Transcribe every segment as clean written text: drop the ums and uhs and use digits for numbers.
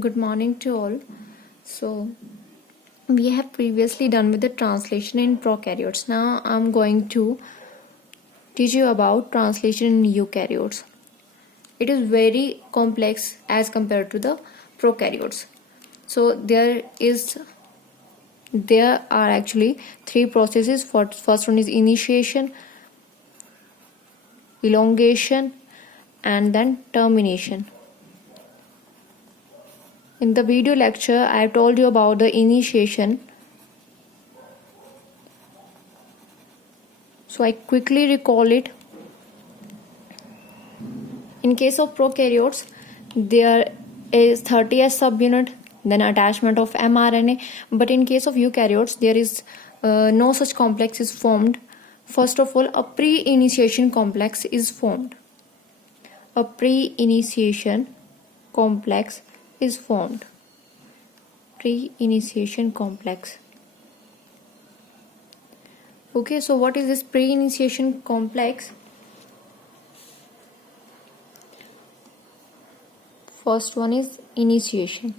Good morning to all. So, we have previously done with the translation in prokaryotes. Now, I'm going to teach you about translation in eukaryotes. It is very complex as compared to the prokaryotes. So, there are actually three processes. First one is initiation, elongation, and then termination. In the video lecture, I have told you about the initiation. So I quickly recall it. In case of prokaryotes, there is 30S subunit, then attachment of mRNA. But in case of eukaryotes, there is no such complex is formed. First of all, a pre-initiation complex is formed. A pre-initiation complex is formed. Pre-initiation complex. Okay, so what is this pre-initiation complex? First one is initiation.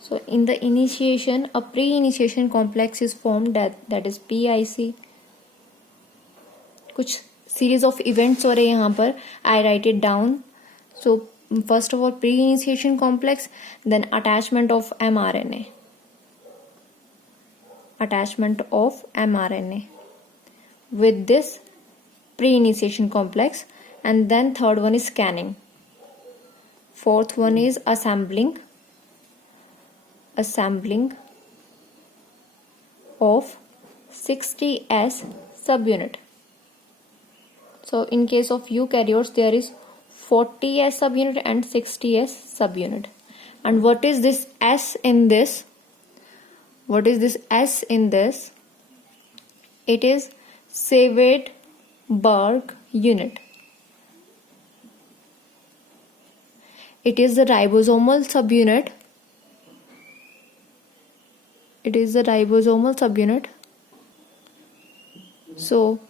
So in the initiation, a pre-initiation complex is formed that is PIC. कुछ series of events हो रहे हैं यहाँ पर. I write it down. So first of all, pre-initiation complex, then attachment of mRNA. Attachment of mRNA with this pre-initiation complex, and then third one is scanning. Fourth one is assembling of 60S subunit. So in case of eukaryotes, there is 40S subunit and 60S subunit. And what is this S in this? What is this S in this? It is Savart-Berg unit. It is the ribosomal subunit. It is the ribosomal subunit. So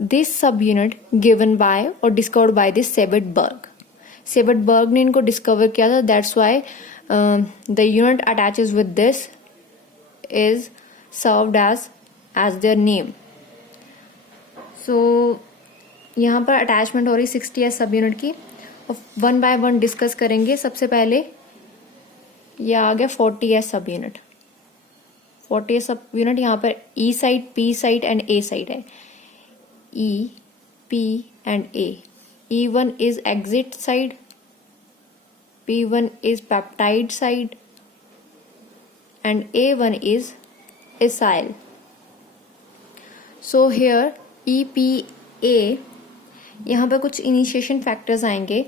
this subunit given by or discovered by this Savart-Berg. Savart-Berg ने इनको discover किया था. That's why the unit attaches with this is served as their name. So यहाँ पर attachment हो रही 60S subunit की. One by one discuss करेंगे. सबसे पहले ये आ गया 40S सबयूनिट. 40S सबयूनिट यहाँ पर E side, P side and A side है. E, P and A. E1 is exit side, P1 is peptide side, and A1 is acyl. So here EPA, यहाँ पर कुछ initiation factors आएंगे.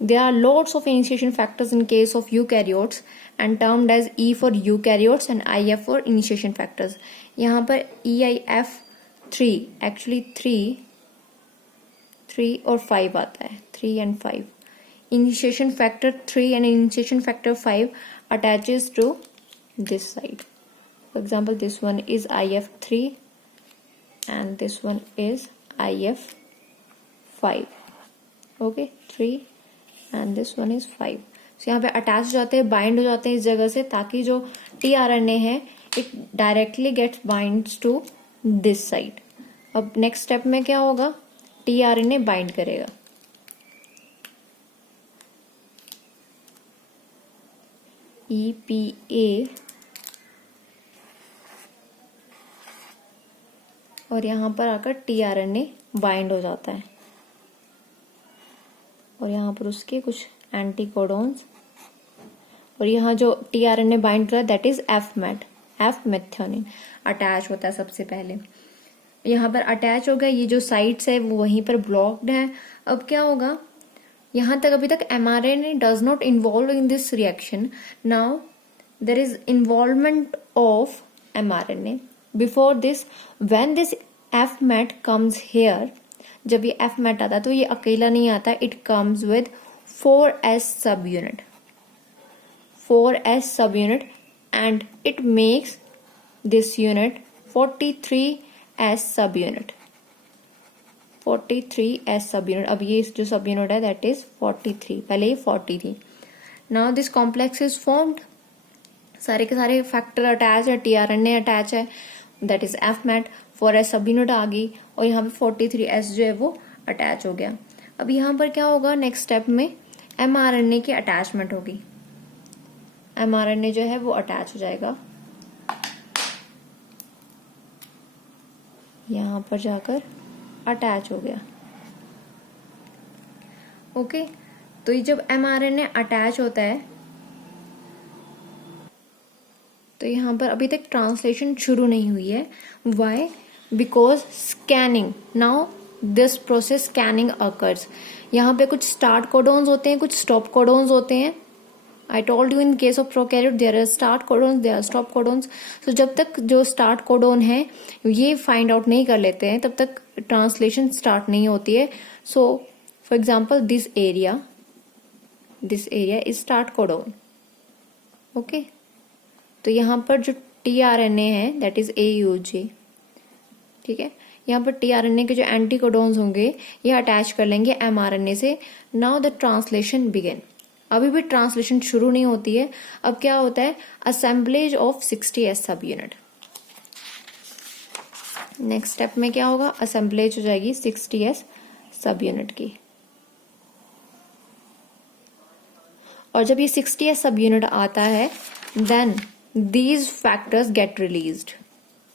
There are lots of initiation factors in case of eukaryotes and termed as E for eukaryotes and IF for initiation factors. यहाँ पर EIF3 actually 3 और 5 आता है. 3 and 5. Initiation factor 3 and initiation factor 5 attaches to this side. For example, this one is IF3 and this one is IF5. Okay, 3 and this one is 5. So यहाँ पे attach हो जाते हैं, बाइंड हो जाते हैं इस जगह से, ताकि जो tRNA है it directly gets binds to this side. अब नेक्स्ट स्टेप में क्या होगा? tRNA बाइंड करेगा. EPA और यहाँ पर आकर tRNA बाइंड हो जाता है और यहाँ पर उसके कुछ एंटीकोडॉन्स और यहाँ जो tRNA बाइंड कर रहा है that is F methionine attach होता है सबसे पहले. यहाँ पर अटैच हो गया. ये जो साइट्स है वो वहीं पर ब्लॉक्ड है. अब क्या होगा? यहाँ तक अभी तक mRNA does not involve in this reaction. Now there is involvement of mRNA. Before this when this F met comes here, जब ये F मेट आता है तो ये अकेला नहीं आता. It comes with 4S subunit. 4S subunit and it makes this unit 43S subunit. 43s सब यूनिट। अब ये जो सब यूनिट है दैट इज 43, पहले ये 40 थी। Now this complex is formed, सारे के सारे फैक्टर अटैच है, टीआरएनए अटैच है, दैट इज एफमैट। 4s सब यूनिट आ गई और यहाँ पे 43s जो है वो अटैच हो गया। अब यहाँ पर क्या होगा, नेक्स्ट स्टेप में mRNA की अटैचमेंट होगी। mRNA जो है वो अटैच हो जाएगा, यहाँ पर जाकर अटैच हो गया। ओके, तो ये जब mRNA अटैच होता है तो यहाँ पर अभी तक ट्रांसलेशन शुरू नहीं हुई है। Why? Because scanning, now this process scanning occurs. यहाँ पे कुछ स्टार्ट कोडॉन्स होते हैं, कुछ स्टॉप कोडॉन्स होते हैं। I told you in case of prokaryote there are start codons, there are stop codons. So जब तक जो स्टार्ट कोडोन है ये फाइंड आउट नहीं कर लेते हैं तब तक ट्रांसलेशन स्टार्ट नहीं होती है। So for example this area is start codon. Okay, तो यहाँ पर जो टीआरएनए है दैट इज AUG, ठीक है। यहाँ पर टीआरएनए के जो एंटी कोडोन्स होंगे ये अटैच कर लेंगे mRNA से। Now the translation begin. अभी भी ट्रांसलेशन शुरू नहीं होती है। अब क्या होता है, असेंबलेज ऑफ 60s सब यूनिट। नेक्स्ट स्टेप में क्या होगा, असेंबलेज हो जाएगी 60s सब यूनिट की। और जब ये 60s सब यूनिट आता है then these factors get released.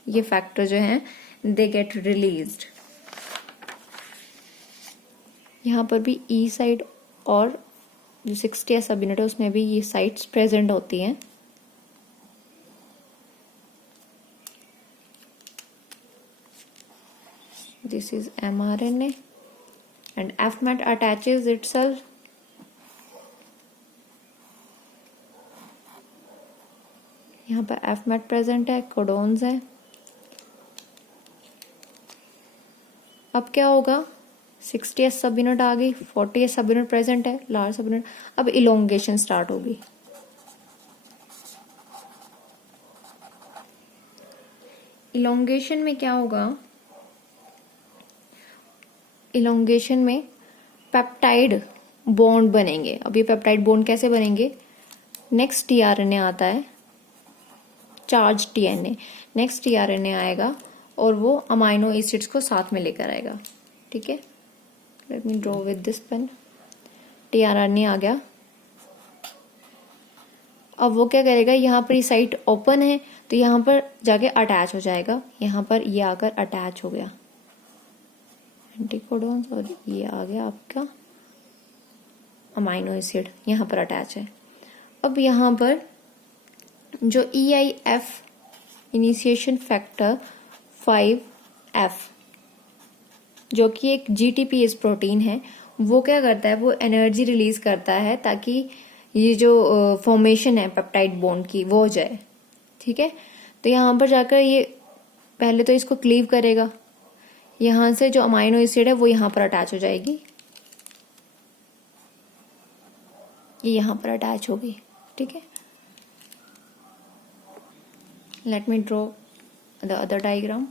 ये फैक्टर जो हैं दे गेट रिलीज्ड। यहाँ पर भी ई साइड और जो 60s सब यूनिट है उसमें भी ये साइट्स प्रेजेंट होती हैं। This is mRNA and fmat attaches itself। यहाँ पर fmat प्रेजेंट है, कोडोन्स है। अब क्या होगा, 60s सब यूनिट आ गई, 40s सब यूनिट प्रेजेंट है, लार्ज सब यूनिट। अब इलोंगेशन स्टार्ट होगी। इलोंगेशन में क्या होगा, इलोंगेशन में पेप्टाइड बॉन्ड बनेंगे। अब ये पेप्टाइड बॉन्ड कैसे बनेंगे, नेक्स्ट टीआरएनए आता है, चार्ज टीएनए, नेक्स्ट टीआरएनए आएगा और वो अमाइनो एसिड्स को साथ में लेकर आएगा। ठीक है, let me draw with this pen. TRNA आ गया। अब वो क्या करेगा, यहाँ पर ये साइट ओपन है तो यहाँ पर जाके अटैच हो जाएगा। यहाँ पर ये आकर अटैच हो गया एंटीकोडॉन्स और ये आ गया आपका अमाइनो एसिड, यहाँ पर अटैच है। अब यहाँ पर जो EIF इनिशिएशन फैक्टर 5F जो कि एक GTPase प्रोटीन है, वो क्या करता है, वो एनर्जी रिलीज करता है ताकि ये जो फॉर्मेशन है पेप्टाइड बॉन्ड की वो हो जाए। ठीक है, तो यहाँ पर जाकर ये पहले तो इसको क्लीव करेगा, यहाँ से जो अमाइनो एसिड है वो यहाँ पर अटैच हो जाएगी, ये यहाँ पर अटैच होगी। ठीक है, let me draw the other diagram.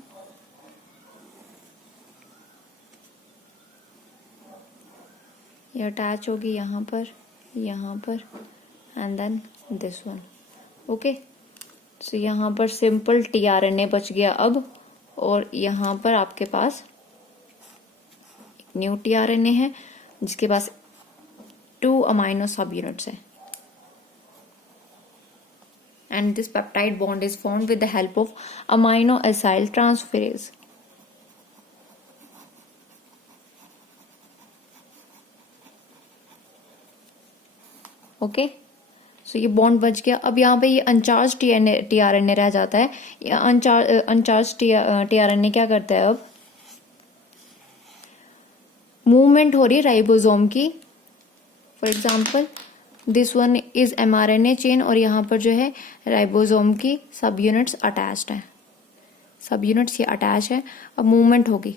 ये अटैच होगी यहाँ पर and then this one. Okay, so यहाँ पर सिंपल टीआरएनए बच गया अब, और यहाँ पर आपके पास एक न्यू टीआरएनए है जिसके पास 2 अमाइनो सब यूनिट्स हैं and this peptide bond is formed with the help of amino acyl transferase. Okay, so ये बॉन्ड बच गया। अब यहाँ पे ये अनचार्ज टीआरएनए रह जाता है। ये अनचार्ज टीआरएनए क्या करता है, अब मूवमेंट हो रही है राइबोसोम की। For example this one is mRNA chain और यहाँ पर जो है राइबोसोम की सब यूनिट्स अटैच्ड हैं, सब यूनिट्स ये अटैच है। अब मूवमेंट होगी,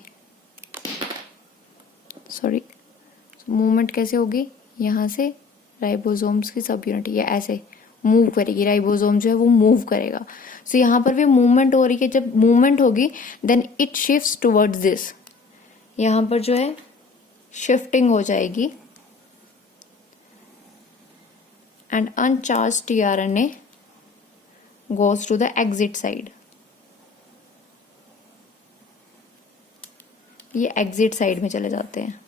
सॉरी मूवमेंट कैसे होगी, यहाँ से राइबोसोम्स की सब यूनिट ये ऐसे मूव करेगी, राइबोसोम जो है वो मूव करेगा। सो यहाँ पर भी मूवमेंट हो रही है। जब मूवमेंट होगी then it shifts towards this, यहां पर जो है शिफ्टिंग हो जाएगी and uncharged tRNA goes to the exit side. ये एग्जिट साइड में चले जाते हैं.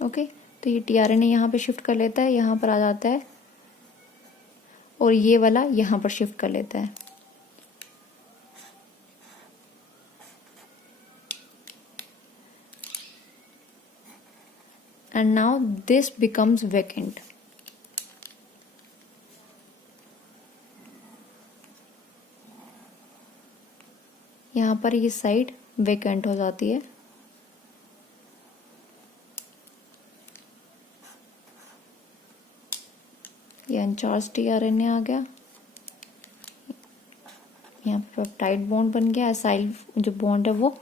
ओके, तो ये tRNA यहाँ पे शिफ्ट कर लेता है, यहाँ पर आ जाता है और ये वाला यहाँ पर शिफ्ट कर लेता है. And now this becomes vacant. यहाँ पर ये साइड वेकेंट हो जाती है. ये अनचार्ज tRNA आ गया, यहाँ पर पेप्टाइड बॉन्ड बन गया, एसाइल जो बॉन्ड है वो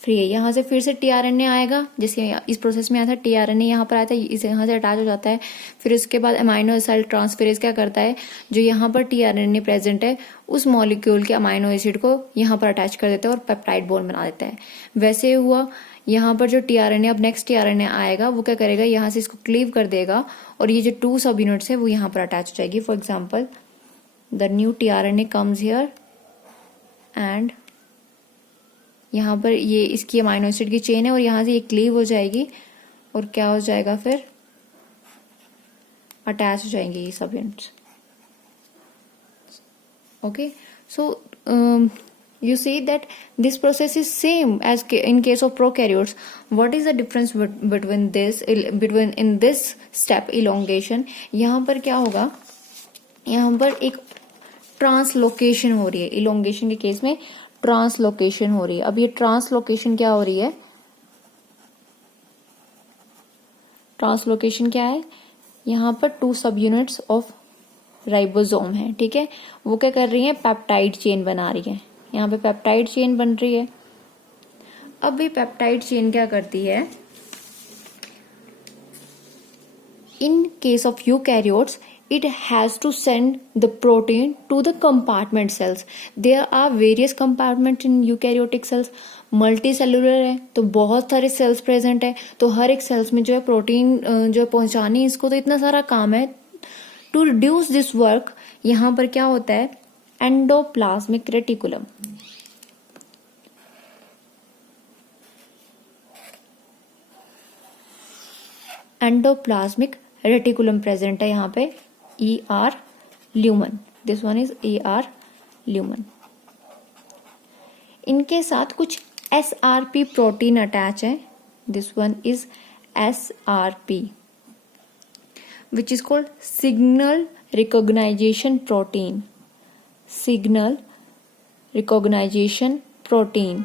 फ्री है. यहाँ से फिर से tRNA आएगा, जैसे इस प्रोसेस में आया था tRNA यहाँ पर आया था, इसे यहाँ से अटैच हो जाता है. फिर उसके बाद अमाइनो एसिड ट्रांसफेरेज क्या करता है, जो यहाँ पर tRNA प्रेजेंट है उस मॉलिक्यूल के अमाइनो एसिड को यहाँ पर अटैच कर देता है और पेप्टाइड बॉन्ड बना देता है. वैसे हुआ यहाँ पर जो tRNA, अब नेक्स्ट tRNA आएगा वो क्या करेगा, यहाँ से इसको क्लीव कर देगा और ये जो 2 सब यूनिट्स है वो यहाँ पर अटैच हो जाएगी. For example the new tRNA comes here and यहाँ पर ये इसकी अमाइनो एसिड की चेन है और यहाँ से ये क्लीव हो जाएगी और क्या हो जाएगा, फिर अटैच हो जाएंगे ये सब units. Okay, so you see that this process is same as in case of prokaryotes. What is the difference between in this step elongation? यहाँ पर क्या होगा, यहाँ पर एक ट्रांसलोकेशन हो रही है. इलोंगेशन के केस में ट्रांसलोकेशन हो रही है. अब ये ट्रांसलोकेशन क्या हो रही है, ट्रांसलोकेशन क्या है, यहाँ पर 2 सब यूनिट्स ऑफ राइबोसोम है. ठीक है, वो क्या कर रही है, पेप्टाइड चेन बना रही है. यहाँ पे पेप्टाइड चेन बन रही है. अब ये पेप्टाइड चेन क्या करती है, in case of eukaryotes it has to send the protein to the compartment cells. There are various compartments in eukaryotic cells. Multicellular है तो बहुत सारे सेल्स प्रेजेंट है, तो हर एक सेल्स में जो है प्रोटीन जो पहुंचानी, इसको तो इतना सारा काम है. टू रिड्यूस दिस वर्क यहाँ पर क्या होता है, endoplasmic reticulum. Endoplasmic reticulum present है यहाँ पे, ER lumen. This one is ER lumen. इनके साथ कुछ SRP प्रोटीन अटैच है. This one is SRP which is called signal recognisation protein. Signal recognisation protein.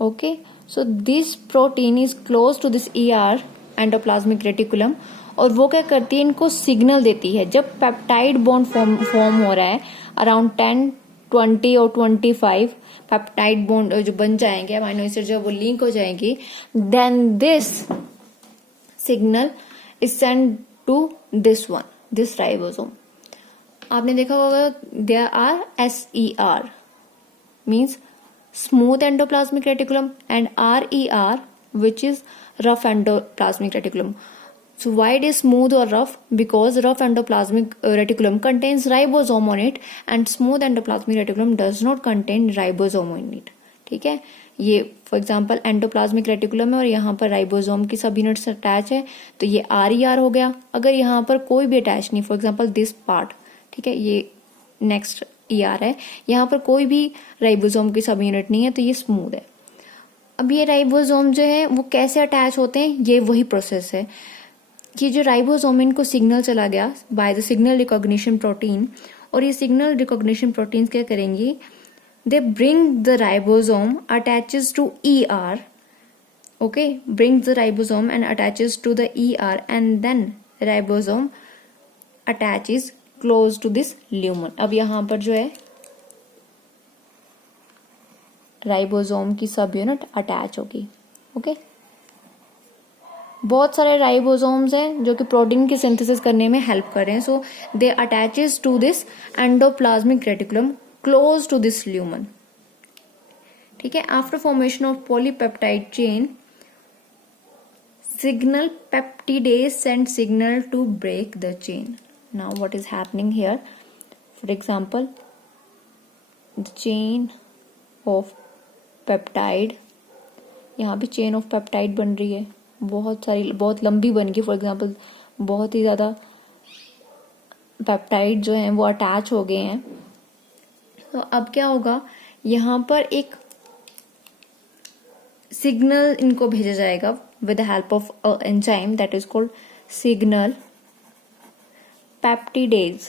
Okay, so this protein is close to this ER endoplasmic reticulum, और वो क्या करती है, इनको सिग्नल देती है. जब पेप्टाइड बॉन्ड फॉर्म हो रहा है अराउंड 10, 20 और 25 पेप्टाइड बॉन्ड जो बन जाएंगे, अमाइनो एसिड जो वो लिंक हो जाएंगी, then this signal is send to this one, this ribosome. आपने देखा होगा there are SER means smooth endoplasmic reticulum and RER which is rough endoplasmic reticulum. So why it is smooth or rough? Because rough endoplasmic reticulum contains ribosome on it and smooth endoplasmic reticulum does not contain ribosome on it. ठीक है, ये for example endoplasmic reticulum है और यहाँ पर ribosome की सब units attach है, तो ये RER हो गया. अगर यहाँ पर कोई भी अटैच नहीं, फॉर एग्जाम्पल दिस पार्ट, ठीक है, ये नेक्स्ट ER है, यहाँ पर कोई भी राइबोसोम की सब यूनिट नहीं है, तो ये स्मूथ है. अब ये राइबोसोम जो है वो कैसे अटैच होते हैं, ये वही प्रोसेस है कि जो राइबोसोम इनको सिग्नल चला गया by the signal recognition protein, और ये सिग्नल रिकॉग्निशन प्रोटीन क्या करेंगी, they bring the ribosome attaches to ER. Okay, bring the ribosome and attaches to the ER and then ribosome attaches close to this lumen. अब यहां पर जो है ribosome की सब यूनिट अटैच होगी. ओके, बहुत सारे राइबोसोम्स हैं जो कि प्रोटीन की सिंथेसिस करने में हेल्प कर रहे हैं. So they attaches to this endoplasmic reticulum close to this lumen. ठीक है. After formation of polypeptide chain, signal peptidase send signal to break the chain. Now what is happening here? For example, the chain of peptide, यहाँ भी chain of peptide बन रही है, बहुत सारी, बहुत लंबी बन गई. फॉर एग्जाम्पल बहुत ही ज्यादा पेप्टाइड जो हैं वो अटैच हो गए हैं. तो अब क्या होगा, यहाँ पर एक सिग्नल इनको भेजा जाएगा with the help of a enzyme that is called signal peptidase.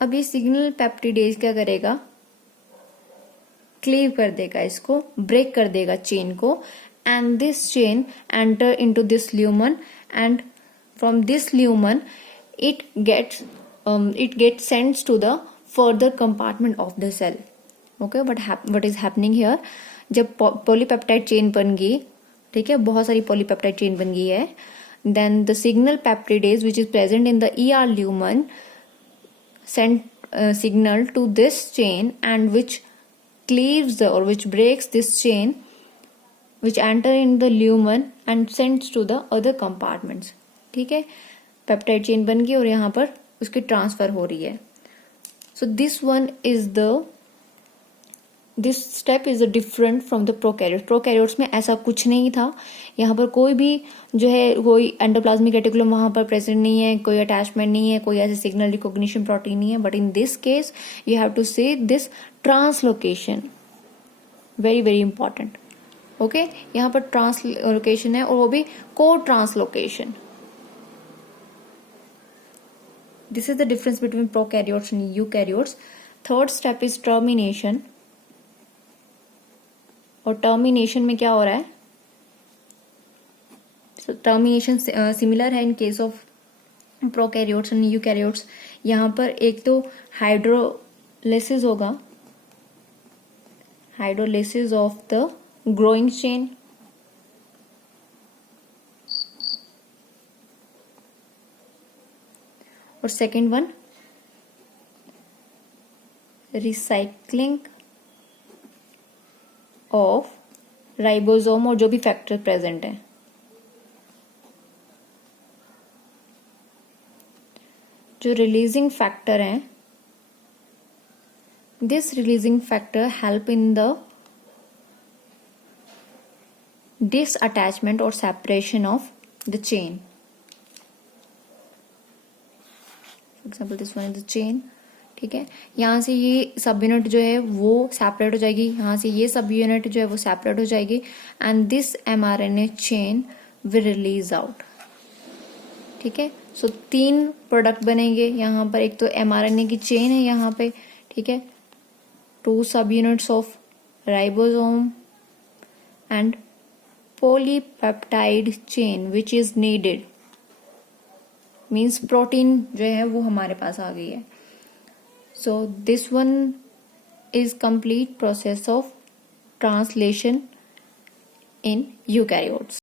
अब ये सिग्नल पेप्टिडेज क्या करेगा, क्लीव कर देगा, इसको ब्रेक कर देगा चेन को, and this chain enter into this lumen, and from this lumen it gets sent to the further compartment of the cell. Okay, what is happening here? जब polypeptide chain बन गई, ठीक है, बहुत सारी पॉलीपेप्टाइड चेन बन गई है, then the signal peptidase which is present in the ER lumen send signal to this chain and which cleaves or which breaks this chain, which enter in the lumen and sends to the other compartments. ठीक है, peptide chain बन गई और यहाँ पर उसकी transfer हो रही है. So this step is different from the prokaryotes. Prokaryotes में ऐसा कुछ नहीं था. यहाँ पर कोई भी जो है कोई एंडोप्लाज्मिक रेटिकुलम वहां पर प्रेजेंट नहीं है, कोई अटैचमेंट नहीं है, कोई ऐसे सिग्नल रिकॉग्निशन प्रोटीन नहीं है. But in this case you have to say this translocation, very very important. Okay, यहाँ पर ट्रांसलोकेशन है और वो भी cotranslocation. This is the difference between prokaryotes and eukaryotes. Third step is termination. और termination में क्या हो रहा है, टर्मिनेशन सिमिलर है in case of prokaryotes and eukaryotes. यहाँ पर एक तो हाइड्रोलिसिस होगा, hydrolysis of the growing chain, और second one recycling of ribosome और जो भी फैक्टर प्रेजेंट है. जो रिलीजिंग फैक्टर है, this releasing factor help in the disattachment और separation of the chain. For example this one is the chain. ठीक है, यहाँ से ये सब यूनिट जो है वो सेपरेट हो जाएगी, यहाँ से ये सब यूनिट जो है वो सेपरेट हो जाएगी, and this mRNA chain will release out. ठीक है, सो 3 प्रोडक्ट बनेंगे यहाँ पर. एक तो mRNA की चेन है यहाँ पे, ठीक है, 2 सब units of ribosome and polypeptide chain which is needed, means protein जो है वो हमारे पास आ गई है. So this one is complete process of translation in eukaryotes.